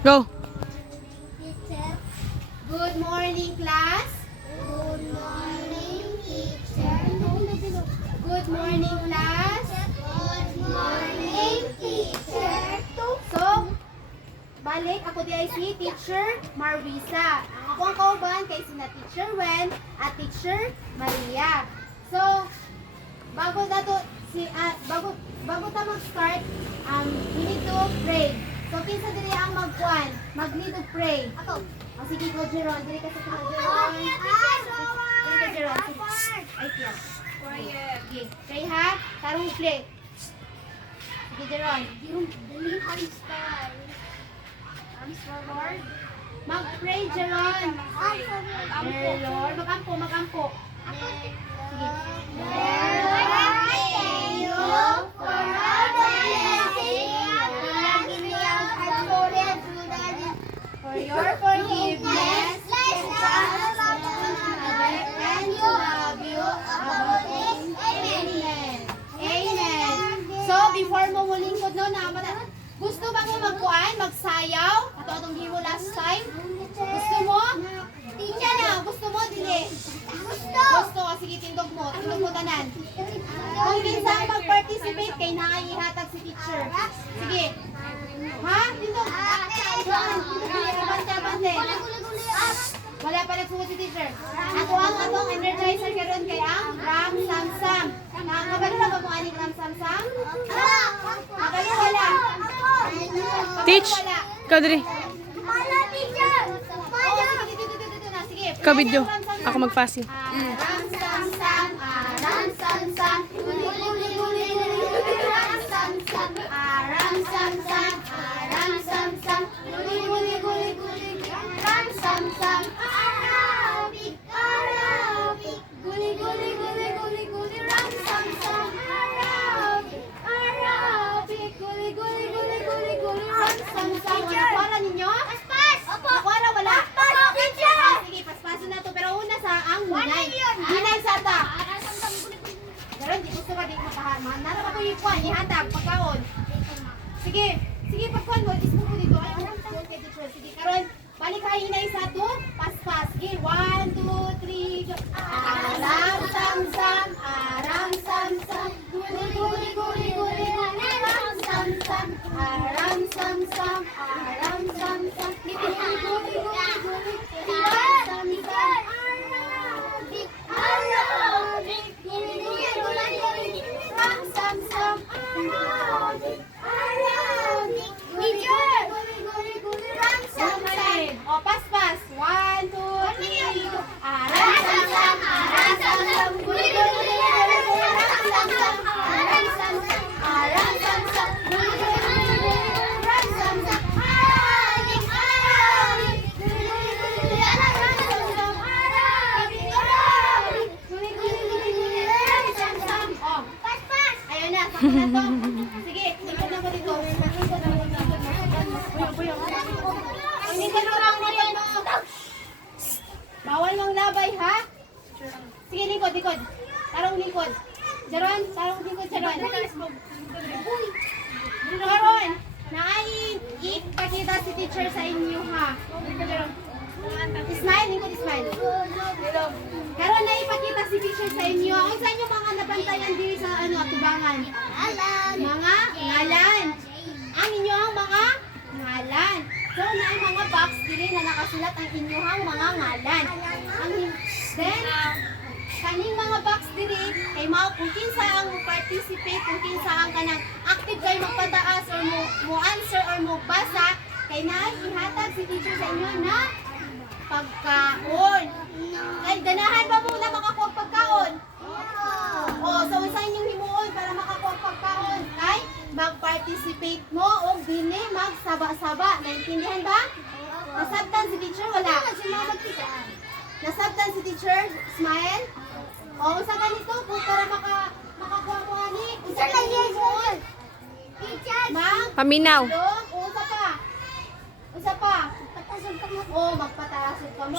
Go. Teacher. Good morning, class. Good morning, teacher. Good morning, class. Good morning, teacher. So, balik ako di ay si Teacher Marvisa. Ako ang kauban kay sina Teacher Wen at Teacher Maria. So, bago ta mag-start, we need to pray. So, kinsa diri ang mag-lead to pray. Ako. O sige ko, Jeron. Diri ka sa mga Jeron. Diri ka, Jeron. Ay, tiyan. Sige. Pray ha. Tarong play. Sige, Jeron. Dali ang start. Arms forward. Mag-pray, Jeron. Dear Lord. Mag-ampo. Sige. Lord, thank you for all the blessings. For your forgiveness, let us love one another and to love you above all. Amen. Amen. So, before mo mulingkod no, gusto ba mo magsayaw? Ito atong gimo last time. Gusto mo? Tingnan na, gusto mo, dili? Gusto. Sige, tindog mo tanan. Kung minsan mag-participate, kay naihatag si teacher. Sige. Ha? Tindog. Abante. Wala pa nagsugot si teacher. Ako ang atong energizer karon kay ang Ram Sam Sam. Nakabalo na ba mo aning Ram Sam Sam? Nakabalo wala. Teach. Ikaw diri. Wala, teacher. Sige. Ikaw video. Ako magpasin. Ram Sam Sam. Ram Sam Sam. Guli. Ram Sam Sam. Ram Sam Sam. Ram Sam Sam. Guli. Ram Sam Sam. Arabic. Guli. Ram Sam Sam. Arabic. Guli. Ram Sam Sam. Nakuha ninyo? Paspas. Nakuha na wala? Paspas. Sige, paspaso na to. Pero una sa ang hunay. Hunay sa ta. Pero hindi gusto ka di makahaman. Nara ba ko ikuan? Ihatag. Pagkaon. Sige, pagkuhan mo. Ismo ko dito. Ay, sige, karon. Balik ka hinay sa to. Paspas. Sige, 1, 2, 3, go. Aram sam. Aram sam. Guli. Aram sam. Aram sam. Aram sam. Guli. Arabic. Guli. Ram sam. Arabic. Guli. Ram sam. O, paspas. 1, 2, 3, go. Aram sam. Guli. Ram sam. Aram sam. Guli. Ram sam. Arabic. Ayun na, sakto na to. Sige, ikot na ko dito. Bawal mang labay, ha? Sige, likod. Tarong likod. Jaron, tarong likod, Jaron. Jaron, ipakita si teacher sa inyo, ha? Smile. Karon na ipakita si teacher sa inyo. Ang sa inyo mga nabantayan diri sa atubangan? Mga ngalan. Ang inyong mga ngalan. So na ay mga box diri na nakasulat ang inyong mga ngalan. Then kaning mga box diri kay mao kung kinsa ang participate, kung kinsa ang kanang active kay magpataas or mo answer or mo basa kay naay ihatag si teacher sa inyo na pagkaon. Ay, ganahan ba muna makakuha pagkaon? O, so sa inyong himuon para makakuha pagkaon. Kay, mag-participate mo o dili magsaba-saba. Naintindihan ba? Nasabtan si teacher? Wala. Nasabtan si teacher? Smile? O, sa ganito po para makakuha mo ani. Usa ka himuon. Paminaw. Usa pa. O, magpataasod ka mo.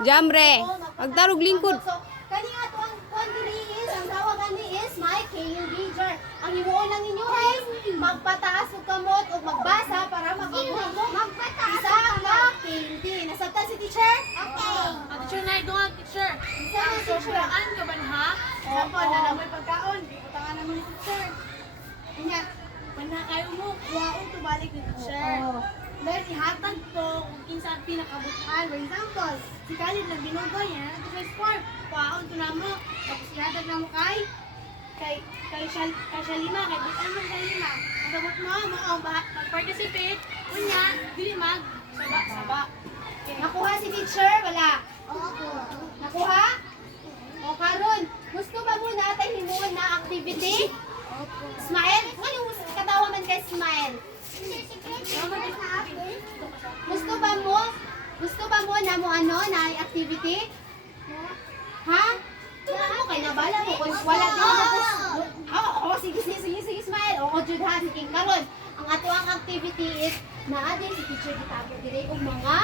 Jamre. Magtarog lingkod. So, kani ato ang diri is, ang tawagan ni is my KUB jar. Ang himuon lang ninyo is magpataas og kamot o magbasa para makakuha balik ni teacher. Dahil ihatag po kung kinsa ang pinakabutuan. For example, si Khalid na binugoy niya, ito sa sport. Kuhaon ko na mo. Tapos ihatag na mo kay Shalima, kay butuan mo Shalima. Masabot mo, mag-participate. Unya, dili saba. Nakuha si teacher? Wala. Nakuha? O karon, gusto ba muna tayo himuon na activity? Smile? Ano katawa man kay Smile? Gusto ba mo na mo ano na activity? Ha? Tunan mo kay nabala mo kung wala din ako. Sige Smile. O jud ha sige karon. Ang ato ang activity is naa din si teacher gitago diri og mga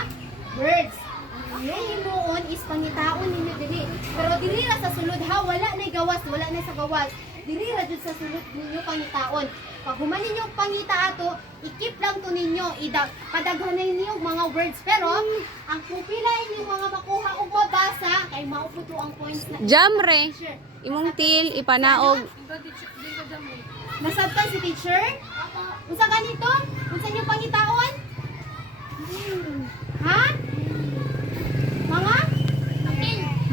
words. Ang himuon is pangitaon ninyo diri. Pero diri ra sa sulod ha, wala na sa gawas. Diri ra jud sa sulod ninyo pangitaon. Pag human ninyo pangita ato, ikip lang to ninyo, padaghan ninyo mga words. Pero ang pupila ninyo mga makuha ug mabasa kay maupo to ang points na Jamre. teacher. Imong til, ipanaog. Nasabtan si teacher? Unsa ganito? Unsa inyo pangitaon? Ha?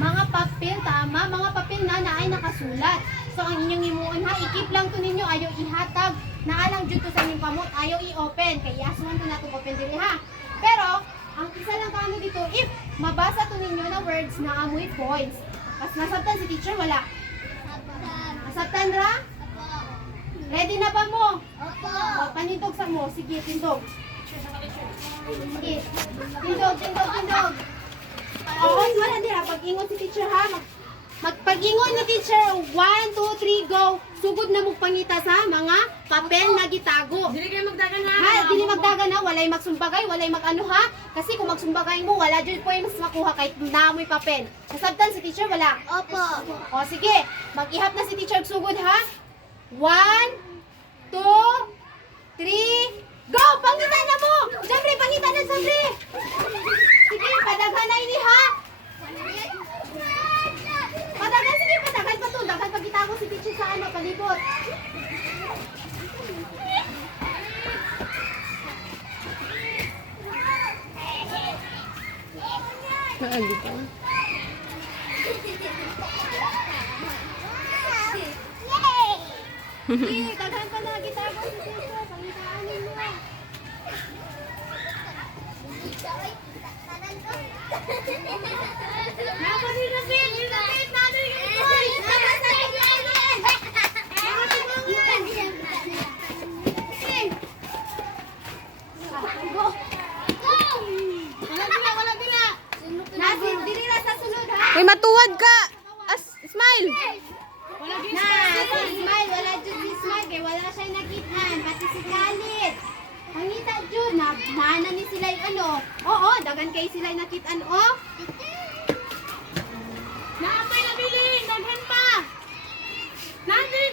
Mga papel, tama. Mga papel na naay nakasulat. So, ang inyong himuon ha, ikip lang to ninyo, ayaw ihatag. Naalang dito sa inyong kamot, ayaw i-open. Kaya asuhan ko na ito open diri ha. Pero, ang isa lang kami dito, if mabasa to ninyo na words na amoy points. Mas nasabtan si teacher, wala. Nasabtan ra? Ready na ba mo? Opo. O, panindog sa mo. Sige, tindog. Sige. Tindog. Oo, wala nila. Pag-ingon si teacher ha. Magpag-ingon ni teacher. 1, 2, 3, go. Sugod na mo pangita sa mga papel na gitago. Dili kayo magdagan na. Ha, dili magdagan na. Walay magsumbagay, walay mag-ano ha. Kasi kung magsumbagay mo, wala dyan po yung mas makuha kahit naamoy papel. Nasabtan si teacher, wala? Opo. O, sige. Mag-ihap na si teacher. Sugod ha. 1, 2, 3, go! Pangita na mo! Jamre, pangita na, Jamre! Sige, padaghan na ini ha! Padaghan, sige, padaghan pa to. Daghan pagkita ko si teacher sa ano, palibot. Naagi pa. Sige, daghan pa na, gitago si teacher. Pangitaan ninyo. Napasig na fit! Natin yung boys! Wala dila. Nasin, dili na sa sulod ha. Uy, matuwad ka! Smile! Na, si Smile, wala dyan si Smile, kaya wala siya nakitaan, pati si Khalid. Pangita dyan, nana ni sila yung ano. Oo, dagan kayo sila yung nakitaan, oh. Naapay na biling! Daghan pa! Nandiri!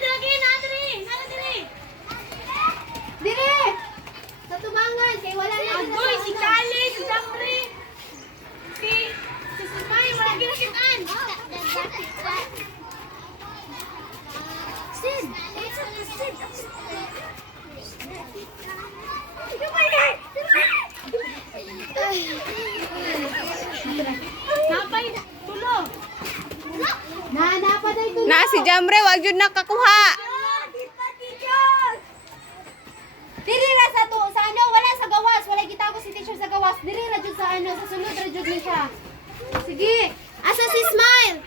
Dire! Sa tubangan, kaya wala na dyan Agoy! Si Kali! Si Jamre! Si Sumay! Wala ginakitaan! Sid! Napay! Tulo! Nana pa na ito. Na si Jamre, wag jud nakakuha. Diri ra sa to, sa ano, wala sa gawas, wala gitago si teacher sa gawas. Diri ra jud sa ano, sa sulod ra jud ni siya. Sige, asa si Smile?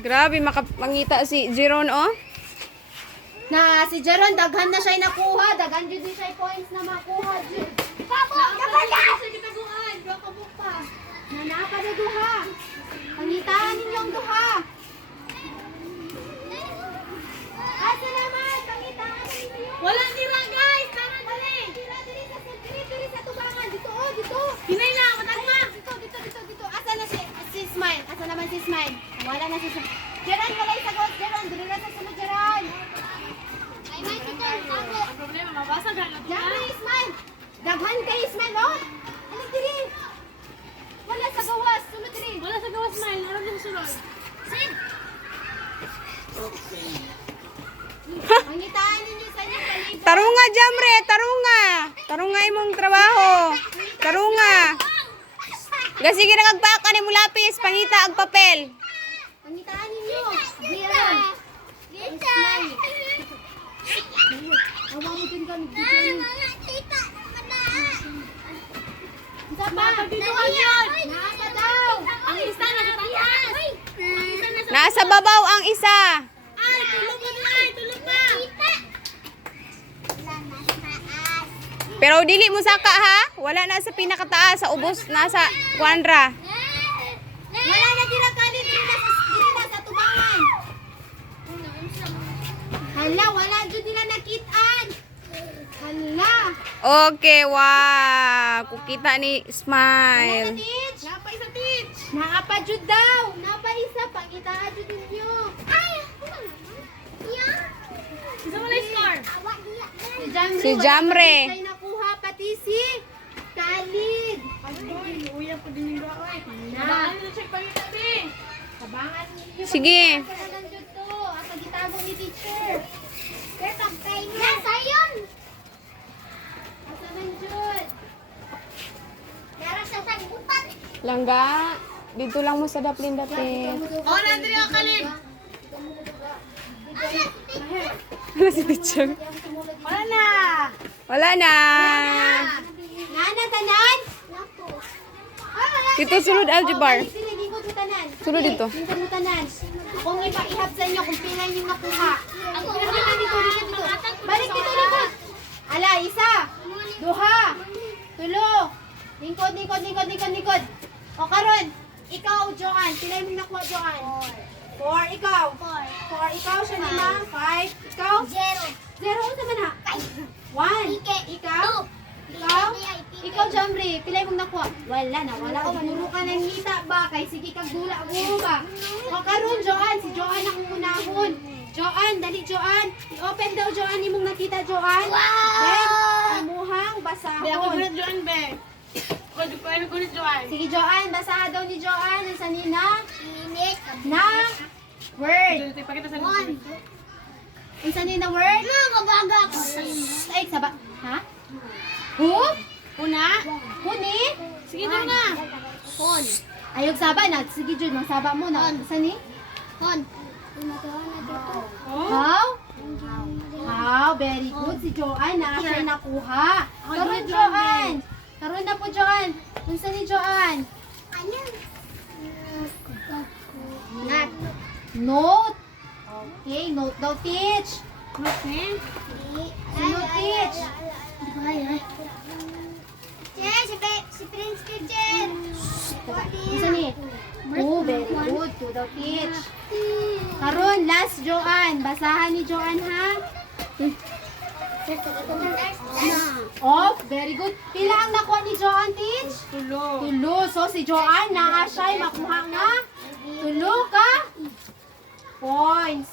Grabe, makapangita si Jeron, oh. Na si Jeron, daghan na siya nakuha, daghan jud ni siya points na makuha jud. Pabo, kapala! Sa gitaguan! Gakabuk pa! Nanapa na duha. Pangitaan ninyong duha. Asa naman, pangitaan ninyo. Wala tira guys! Tara dali! Diri sa tubangan, dito oh, dito. Hinay na! Matagma! Dito. Asa na si Smile? Asa naman si Smile? Wala na si Smile. Jeron, wala yung sagot. Jeron, dili na sa sunod, Jeron. Ay, may teacher, sagot. Ang problema, mabasag ang Daghan kay Smile. Daghan kay Smile, oh. Ano diri? Wala sa gawas, sunod diri. Wala sa gawas smile. Ano din sunod? Pangitaan ninyo sa inyo, palibot. Tarunga, Jamre, tarunga. Sige na kagpaka ni mo lapis, pangita ang papel. Pangitaan ninyo. Diyan. Smile. Awamutin kami. Isa pa. Nasa daw. Ang isa na sa taas. Nasa babaw ang isa. Ay, tulog pa na. Tulog pa. Pero dili mo saka ha. Wala na sa pinakataas, sa ubos, nasa kwadra. Wala na dila kanin. Dili na sa tubangan. Hala, wala dyan nila nakitaan. Hala. Okay, wow. Kukita ni Smile. Teach. Napa isa teach. Naapa jud daw. Napa isa. Pangitaan jud ninyo. Ay. Isa mo na score. Si Jamre. Ay nakuha pati si Khalid. Ay, uya pa din yung oy. Nabaan na check pa rin natin. Tabangan ninyo. Sige. Pagkakalan jud to. Ang pagitago ni teacher. Kaya tampay nyo. Yes, ayun. Asa man jud. Meron sa sagutan. Langga, dito lang mo sa daplin dapit. Oh, nandito yung Khalid. Wala si teacher. Wala na. Wala na. Nana tanan? Dito sulod algebra. Sige, lingkod mo tanan. Sulod dito. Lingkod mo tanan. Kung ipaihap sa inyo kung pila yung makuha. Dito. Balik dito, lingkod. Ala, isa. Duha. Tulo. Lingkod. O karon, ikaw, Joanne. Pila yung nakuha, Joanne? 4. Ikaw. 4. Ikaw, Shanina. 5. Ikaw? 0. Unsa man ha? 1. Ikaw? Ikaw? Ikaw, Jamri. Pila yung nakuha? Wala. Puro ka nang ngita ba? Kay sige kang gula ba? O karon, Joanne. Si Joanne ang unahon. Joanne, dali Joanne. I-open daw Joanne imong nakita, Joanne. Then, imuhang Di ako basahon. gulit Joan, be. Ako gulit Joan. Sige, Joanne. Basahan daw ni Joanne. Ang sanina. Na word. Pakita sa loob. Ang sanina word. Ay, saba. Ha? Who? Una. Huni? Sige, doon na. Ayog saba na. Sige, Jun. Magsaba mo na. Sani? Oh. How? How? Very good. Si Joanne na siya nakuha. Karon, Joanne. Karon na po, Joanne. Unsa ni Joanne? Note. Okay, note daw, teach. Okay. Note, teach. Si Prince Teacher. Unsa ni? Oh, very good. To daw, teach. Karon, last, Joanne. Basahan ni Joanne, ha? Oh, very good. Pila ang nakuha ni Joanne, teach? Tulo. Tulo. So, si Joanne, naa siya'y makuha nga. Tulo ka? Points.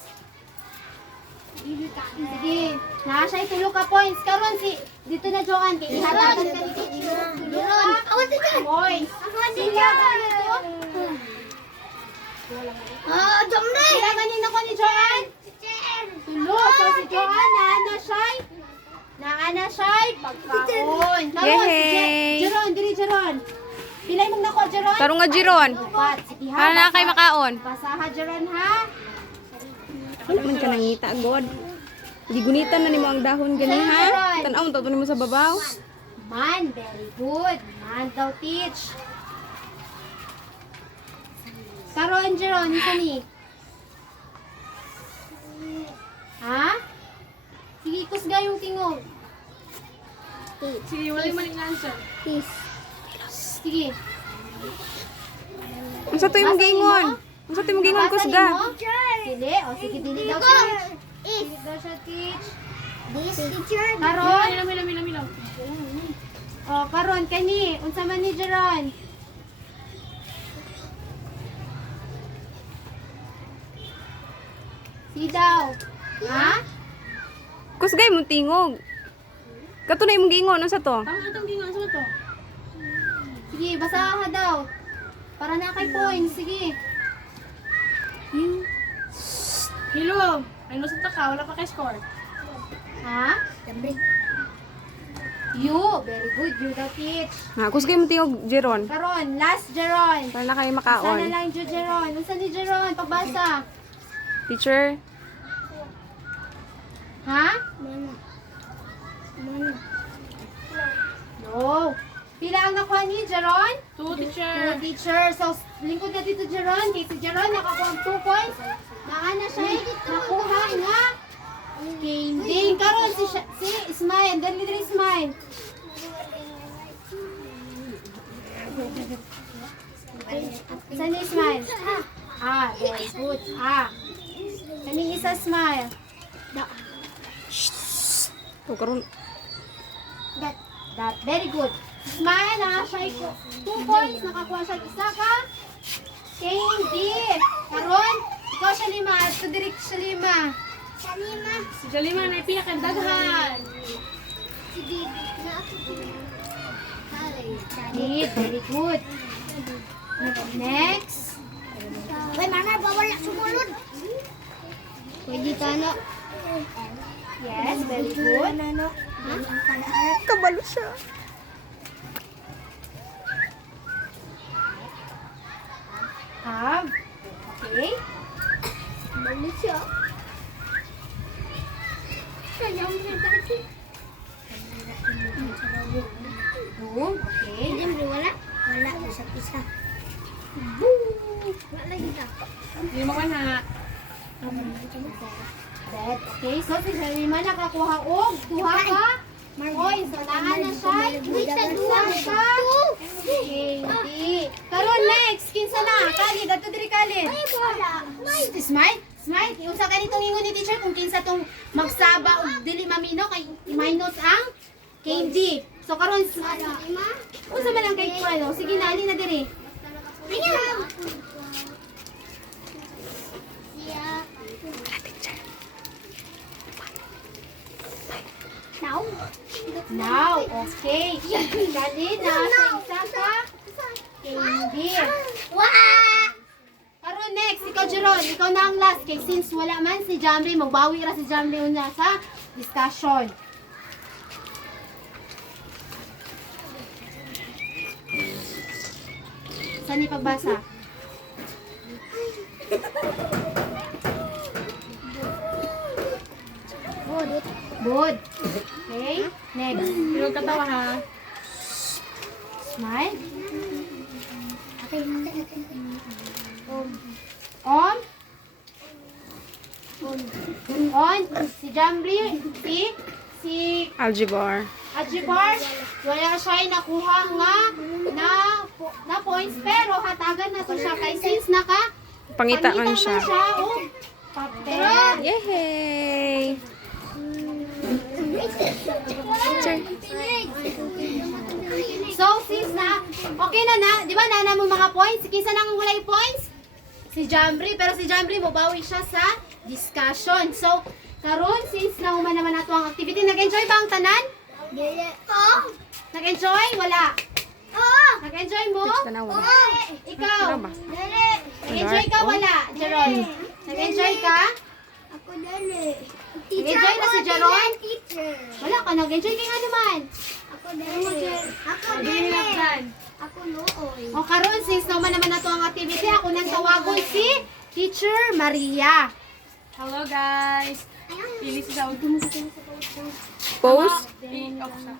Sige. Naa siya'y tulo ka points. Karon si, dito na Joanne. Kaya ihatagan ka ni teacher. Tulo ka? Points. Sila ka dito? Sila ganin ako ni Joanne? Tulo. So, si Joanne, naa na siya'y pagkaon. Karon, Yay! Jeron, diri Jeron. Pilay mong nakuha, Jeron? Tarong nga Jiron. Upat. Sige ha. Para na kay makaon. Basaha, Jeron, ha? Wala man ka nangita, God. Di gunitan na nimo ang dahon gani ha. Tan-aw to nimo sa babaw. Man, very good. Man daw, teach. Karon, Jeron, isa ni. Ha? Sige, kusga yung tingog. Sige, wala yung maling answer. Sige. Unsa to imong gingon? Unsa to imong gingon Basa kusga? nimo? Dili. O, sige, dili daw siya. Dili daw siya, teach. Karon. Milam. O, karon, kani. Unsa man ni Jeron? Si daw. Ha? Kusgay mo tingog. Kato na imong gingon unsa to? Tama itong gingon sa to. Sige, basaha daw. Para na kay points. Sige. Hello. Ay, nasa ka, wala pa kay score. Ha? You. Very good. You the teach. Ha, kus kayo matiyog, Jeron. Karon, last Jeron. Para na kayo Sana makaon. lang Ju Jeron. Unsa ni Jeron? Pagbasa. Teacher, Ha? Mana. No. Pila ang nakuha ni Jeron? 2, teacher. Two teacher. So, lingkod na dito Jeron. Kay si Jeron nakakuha ang 2 points. Naana siya nakuha nga. Candy. Karon si Ismail. Dali dali Ismail. Saan ni Ismail? Very good. Kani isa Ismail. o karon That. Very good. Smile na siya 2 points. Nakakuha siya isa ka. Candy. Karon, ikaw siya 5. Ito direct siya 5. Si Jalima na pinakandaghan. Very good. Next. Pwede tano. Yes, very good. kabalo siya. Okay. Balik siya. Boom. Okay. Siyempre wala. Wala. Isa-isa. Wala kita. Hindi mo ka na. Dead. Okay, so si Jalima nakakuha og 2 ka. Points. So, naan na siya. Isa ka. Candy. Karon next. Kinsa na? Kali. Dato diri Kali. Smile. Smile. Usa ka nitong ingon ni teacher kung kinsa tong magsaba og dili mamino kay minus ang candy. So karon unsa man ang kay ano? Sige na ali na diri. Now, okay. Dali na sa isa ka candy. Karon next, ikaw Jeron, ikaw na ang last. Kay since wala man si Jamri, magbawi ra si Jamri una sa discussion. Saan ni pagbasa? Good. Okay, next. Pero katawa ha. Smile. On. On. Si Jamri, si Algebra. Ajibar, wala siya nakuha nga na points pero hatagan na to siya kay since Pangita man siya. o papel. Yay! Teacher. So since okay na, di ba nana mo mga points? Kinsa nang walay points? Si Jamri, pero si Jamri mobawi siya sa discussion. So karon since nahuman naman nato ang activity, nag-enjoy ba ang tanan? Nag-enjoy? Wala. Nag-enjoy mo? Tanawan. Ikaw? Ano ba? Nag-enjoy ka? Wala, Jeron? Nag-enjoy ka? Ako dali. Nag-enjoy na si Jeron? Teacher. Wala ka, nag-enjoy ka nga naman. Ako dali. Ako Dili dali. lang. Ako nooy. O karon since naman naman nato ang activity, ako nang tawagon si Teacher Maria. Hello guys. Pili sa Pose. Pili ako sa.